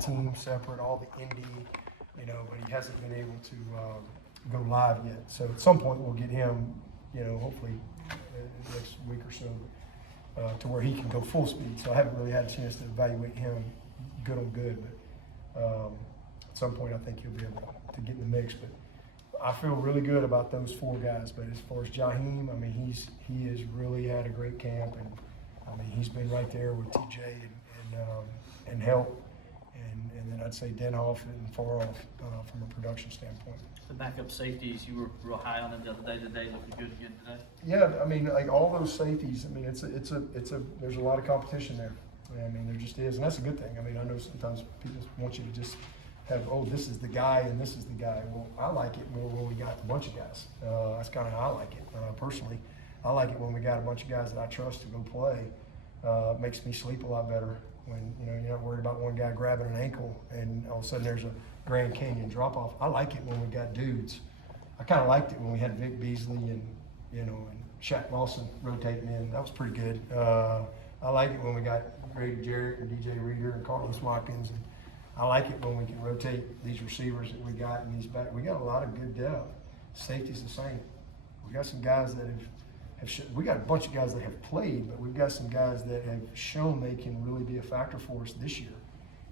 team separate, all the indie, but he hasn't been able to go live yet. So at some point we'll get him, hopefully next week or so, to where he can go full speed. So I haven't really had a chance to evaluate him good on good, but at some point I think he'll be able to get in the mix. But I feel really good about those 4 guys. But as far as Jahiem, I mean, he has really had a great camp, and I mean, he's been right there with TJ and help, and then I'd say Denhoff and far off from a production standpoint. The backup safeties, you were real high on them the other day. Today looking good again today. Yeah, I mean, like all those safeties. I mean, there's a lot of competition there. I mean, there just is, and that's a good thing. I mean, I know sometimes people want you to just have, oh, this is the guy and this is the guy. Well, I like it more when we got a bunch of guys. That's kind of how I like it personally. I like it when we got a bunch of guys that I trust to go play. It makes me sleep a lot better when you're not worried about one guy grabbing an ankle and all of a sudden there's a Grand Canyon drop off. I like it when we got dudes. I kind of liked it when we had Vic Beasley and and Shaq Lawson rotating in. That was pretty good. I like it when we got Grady Jarrett and DJ Reader and Carlos Watkins. And I like it when we can rotate these receivers that we got in these back. We got a lot of good depth. Safety's the same. We got some guys that we got a bunch of guys that have played, but we've got some guys that have shown they can really be a factor for us this year.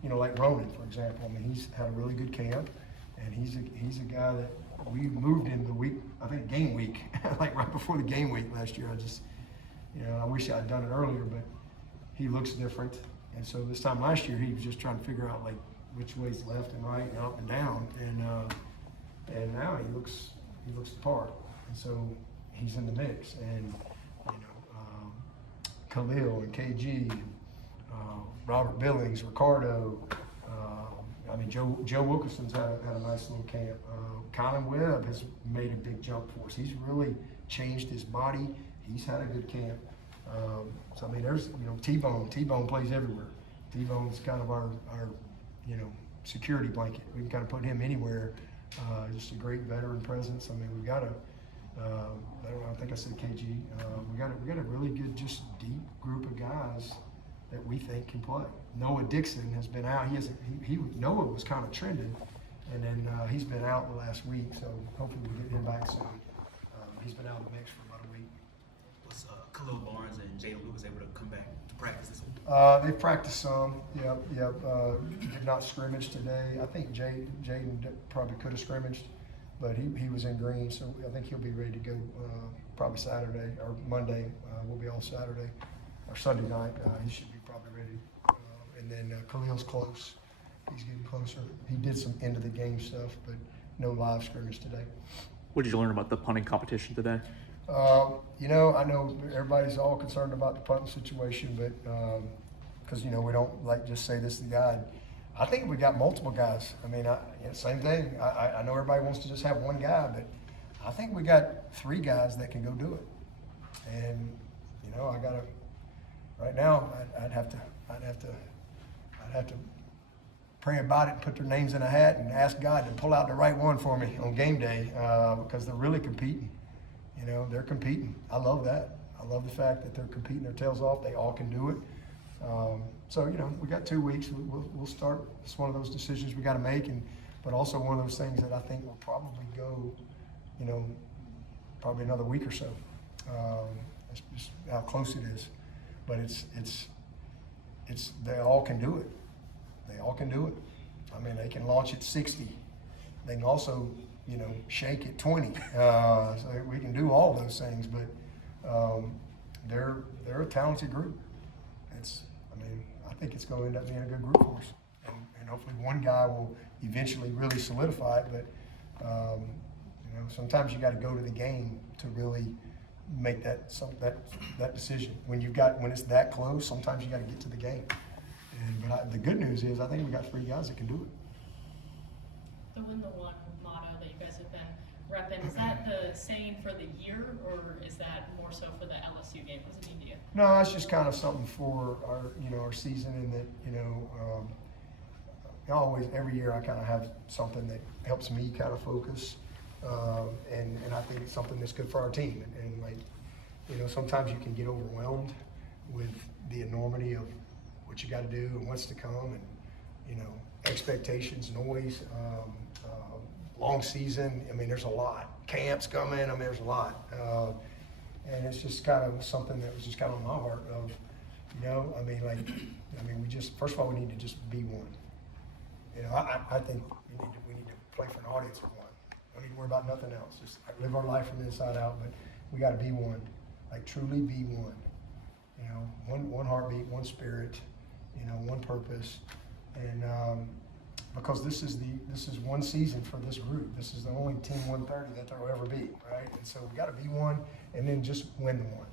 Like Ronan, for example. I mean, he's had a really good camp, and he's a guy that we moved in the week, I think game week, like right before the game week last year. I wish I'd done it earlier, but he looks different. And so this time last year, he was just trying to figure out like which way's left and right and up and down, and now he looks the part. And so he's in the mix, and Khalil and KG, and, Robert Billings, Ricardo. I mean, Joe Wilkinson's had a nice little camp. Colin Webb has made a big jump for us. He's really changed his body. He's had a good camp. So I mean, there's T-Bone. T-Bone plays everywhere. T-Bone's kind of our security blanket. We can kind of put him anywhere. Just a great veteran presence. I mean, we've got I think I said KG. We got a really good, just deep group of guys that we think can play. Noah Dixon has been out. Noah was kind of trending, and then he's been out the last week. So hopefully we'll get him back soon. He's been out of the mix for about a week. Was Khalil Barnes and Jeadyn Lukus able to come back to practice this week? They've practiced some. Yep. Did not scrimmage today. I think Jeadyn probably could have scrimmaged, but he was in green, so I think he'll be ready to go probably Saturday or Monday. We'll be all Saturday or Sunday night. He should be probably ready. And then Khalil's close. He's getting closer. He did some end of the game stuff, but no live scrimmage today. What did you learn about the punting competition today? I know everybody's all concerned about the punting situation, but because we don't like just say this is the guy. I think we got multiple guys. I mean, same thing. I know everybody wants to just have one guy, but I think we got 3 guys that can go do it. And right now I'd have to pray about it and put their names in a hat and ask God to pull out the right one for me on game day because they're really competing. They're competing. I love that. I love the fact that they're competing their tails off. They all can do it. So we got 2 weeks. We'll start. It's one of those decisions we got to make, but also one of those things that I think will probably go, probably another week or so. That's just how close it is. But they all can do it. They all can do it. I mean, they can launch at 60. They can also, shake at 20. So we can do all those things, but they're a talented group. I think it's going to end up being a good group for us. And hopefully one guy will eventually really solidify it, but sometimes you got to go to the game to really make that decision. When it's that close, sometimes you got to get to the game. But the good news is I think we got 3 guys that can do it. The win the one motto that you guys have been repping, is that the same for the year, or is that more so for the LSU game? What does it mean to you? No, it's just kind of something for our season, in that always every year I kind of have something that helps me kind of focus, and I think it's something that's good for our team. And sometimes you can get overwhelmed with the enormity of what you got to do and what's to come, and expectations, noise, long season. I mean, there's a lot. Camps coming. I mean, there's a lot. And it's just kind of something that was just kind of on my heart of, we just, first of all, we need to just be one. I think we need to play for an audience of one. Don't need to worry about nothing else. Just live our life from the inside out, but we got to be one. Like truly be one. One heartbeat, one spirit, one purpose. And because this is one season for this group. This is the only Team 130 that there will ever be, right? And so we got to be one, and then just win the one.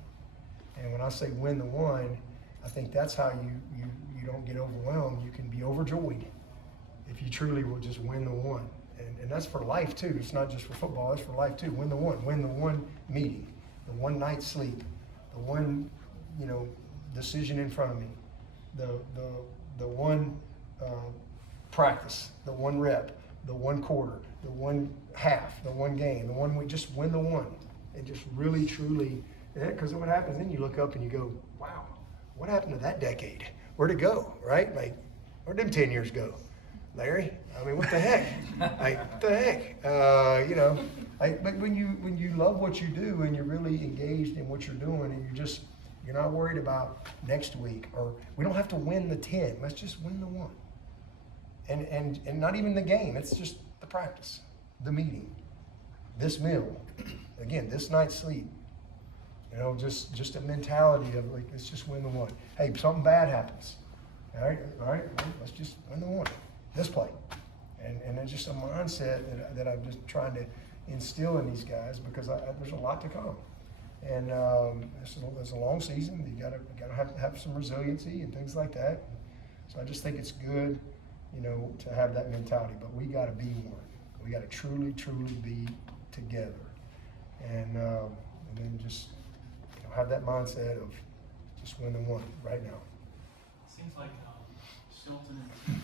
And when I say win the one, I think that's how you don't get overwhelmed. You can be overjoyed if you truly will just win the one. And that's for life too. It's not just for football, it's for life too. Win the one meeting, the one night's sleep, the one, decision in front of me, the one practice, the one rep, the one quarter, the one half, the one game, the one we just win the one. And just really, truly, because what happens then you look up and you go, wow, what happened to that decade? Where'd it go, right? Like, where'd them 10 years go? Larry, I mean, what the heck? Like, what the heck? But when you love what you do and you're really engaged in what you're doing and you're not worried about next week, or we don't have to win the 10. Let's just win the one. And not even the game. It's just the practice, the meeting, this meal, again, this night's sleep. Just a mentality of like, let's just win the one. Hey, something bad happens. All right, let's just win the one. This play. And it's just a mindset that I'm just trying to instill in these guys because there's a lot to come. And it's a long season. You gotta have some resiliency and things like that. So I just think it's good, to have that mentality. But we gotta be one. We gotta truly, truly be together. And then just have that mindset of just win the one right now. Seems like Shelton and